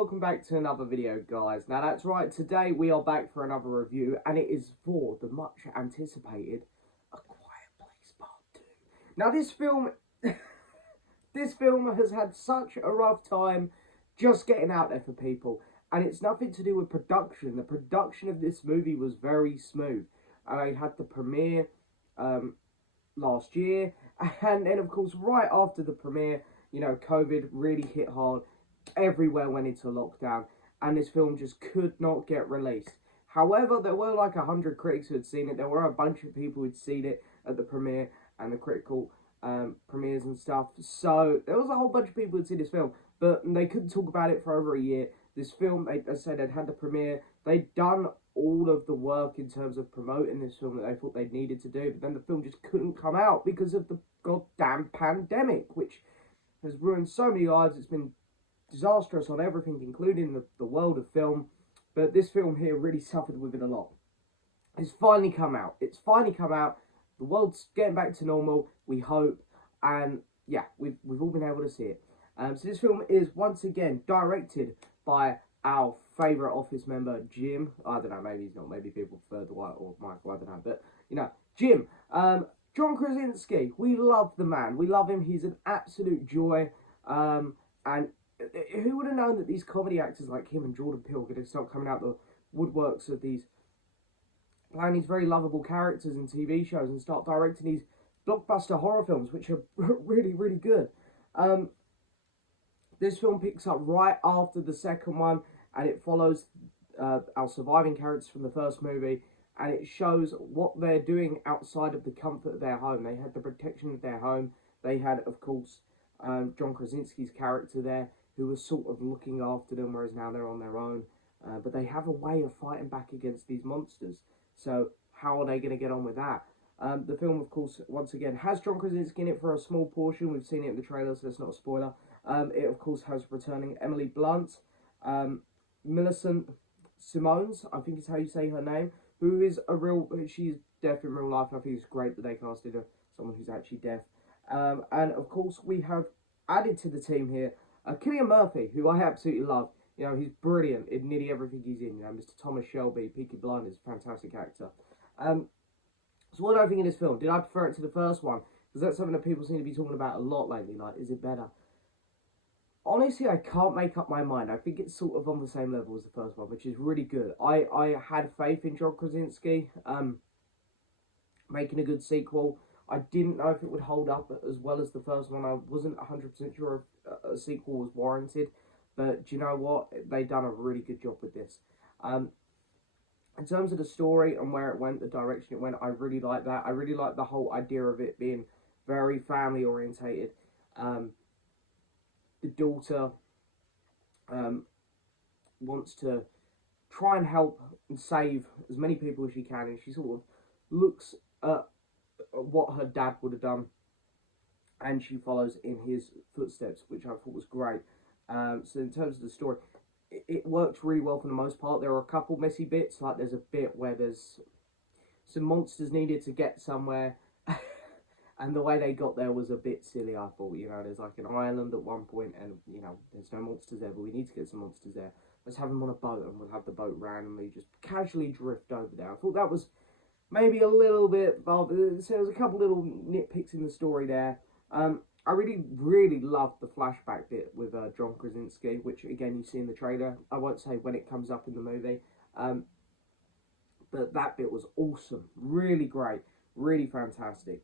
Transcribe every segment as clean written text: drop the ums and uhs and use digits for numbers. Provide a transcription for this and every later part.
welcome back to another video, guys. Now that's right, today we are back for another review, and it is for the much anticipated A Quiet Place Part 2. Now this film this film has had such a rough time just getting out there for people, and it's nothing to do with production. The production of this movie was very smooth. I had the premiere last year, and then of course right after the premiere, COVID really hit hard. Everywhere went into lockdown, and this film just could not get released. However, there were like 100 critics who had seen it. There were a bunch of people who'd seen it at the premiere and the critical premieres and stuff. So there was a whole bunch of people who'd seen this film, but they couldn't talk about it for over a year. This film, as I said, they'd had the premiere. They'd done all of the work in terms of promoting this film that they thought they needed to do, but then the film just couldn't come out because of the goddamn pandemic, which has ruined so many lives. It's been disastrous on everything, including the world of film, but this film here really suffered with it a lot. It's finally come out. The world's getting back to normal, we hope, and yeah, we've all been able to see it. So this film is once again directed by our favourite Office member, Jim. I don't know, maybe he's not, maybe people prefer Dwight or Michael, I don't know, but, Jim. John Krasinski, we love the man, we love him, he's an absolute joy, and who would have known that these comedy actors like him and Jordan Peele are going to start coming out the woodworks of playing these very lovable characters in TV shows and start directing these blockbuster horror films, which are really, really good. This film picks up right after the second one, and it follows our surviving characters from the first movie, and it shows what they're doing outside of the comfort of their home. They had the protection of their home. They had, of course, John Krasinski's character there, who was sort of looking after them, whereas now they're on their own. But they have a way of fighting back against these monsters. So how are they going to get on with that? The film, of course, once again, has John Krasinski in it for a small portion. We've seen it in the trailer, so it's not a spoiler. It, of course, has returning Emily Blunt, Millicent Simmonds, I think is how you say her name, who is she's deaf in real life, and I think it's great that they casted her, someone who's actually deaf. And, of course, we have added to the team here Cillian Murphy, who I absolutely love. He's brilliant in nearly everything he's in. Mr. Thomas Shelby, Peaky Blinders, fantastic actor. So what do I think of this film? Did I prefer it to the first one? Because that's something that people seem to be talking about a lot lately. Like, is it better? Honestly, I can't make up my mind. I think it's sort of on the same level as the first one, which is really good. I had faith in John Krasinski making a good sequel. I didn't know if it would hold up as well as the first one. I wasn't 100% sure if a sequel was warranted. But do you know what? They've done a really good job with this. In terms of the story and where it went, the direction it went, I really like that. I really like the whole idea of it being very family orientated. The daughter wants to try and help and save as many people as she can, and she sort of looks at what her dad would have done, and she follows in his footsteps, which I thought was great. So in terms of the story, it worked really well for the most part. There are a couple messy bits, like there's a bit where there's some monsters needed to get somewhere, and the way they got there was a bit silly, I thought. There's like an island at one point, and, there's no monsters there, but we need to get some monsters there. Let's have them on a boat, and we'll have the boat randomly just casually drift over there. I thought that was maybe a little bit, so there was a couple little nitpicks in the story there. I really, really loved the flashback bit with John Krasinski, which, again, you see in the trailer. I won't say when it comes up in the movie, but that bit was awesome. Really great. Really fantastic.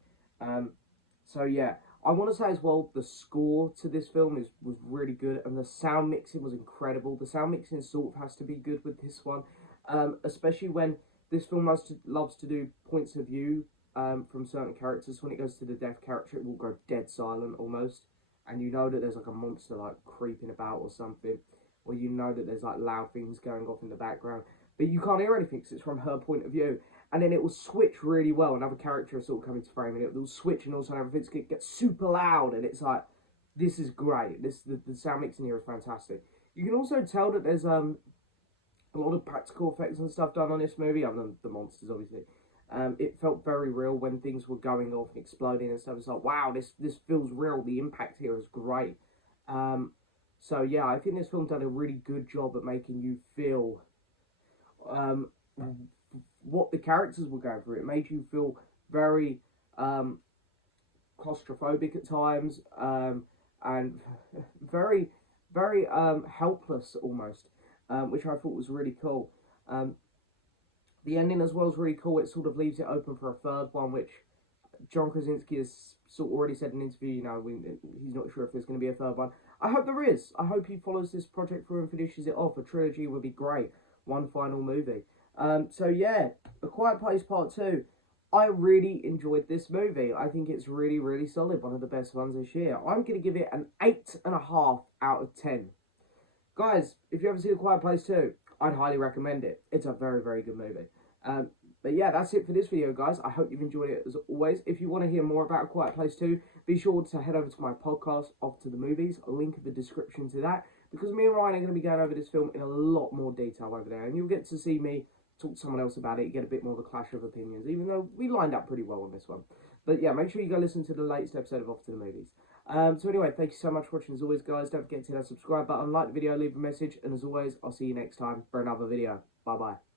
So, yeah, I want to say as well, the score to this film was really good, and the sound mixing was incredible. The sound mixing sort of has to be good with this one, especially when this film loves to do points of view from certain characters. When it goes to the deaf character, it will go dead silent almost, and you know that there's like a monster like creeping about or something, or you know that there's like loud things going off in the background, but you can't hear anything because it's from her point of view. And then it will switch really well. Another character will sort of come into frame, and it will switch, and all of a sudden everything gets super loud, and it's like, this is great. The sound mixing here is fantastic. You can also tell that there's a lot of practical effects and stuff done on this movie, other than the monsters, obviously. It felt very real when things were going off and exploding and stuff. It's like, wow, this feels real. The impact here is great. So yeah, I think this film done a really good job at making you feel um, what the characters were going through. It made you feel very claustrophobic at times, and very, very helpless almost, which I thought was really cool. Um, the ending as well is really cool. It sort of leaves it open for a third one, which John Krasinski has sort of already said in an interview. He's not sure if there's going to be a third one. I hope there is. I hope he follows this project through and finishes it off. A trilogy would be great. One final movie. So yeah, A Quiet Place Part 2. I really enjoyed this movie. I think it's really, really solid. One of the best ones this year. I'm going to give it an 8.5 out of 10. Guys, if you ever see A Quiet Place 2, I'd highly recommend it. It's a very, very good movie. Um, but yeah, that's it for this video, guys. I hope you've enjoyed it as always. If you want to hear more about A Quiet Place 2, be sure to head over to my podcast, Off to the Movies. A link in the description to that. Because me and Ryan are going to be going over this film in a lot more detail over there. And you'll get to see me talk to someone else about it, get a bit more of a clash of opinions, even though we lined up pretty well on this one. But yeah, make sure you go listen to the latest episode of Off to the Movies. So anyway, thank you so much for watching as always, guys. Don't forget to hit that subscribe button, like the video, leave a message, and as always, I'll see you next time for another video. Bye bye.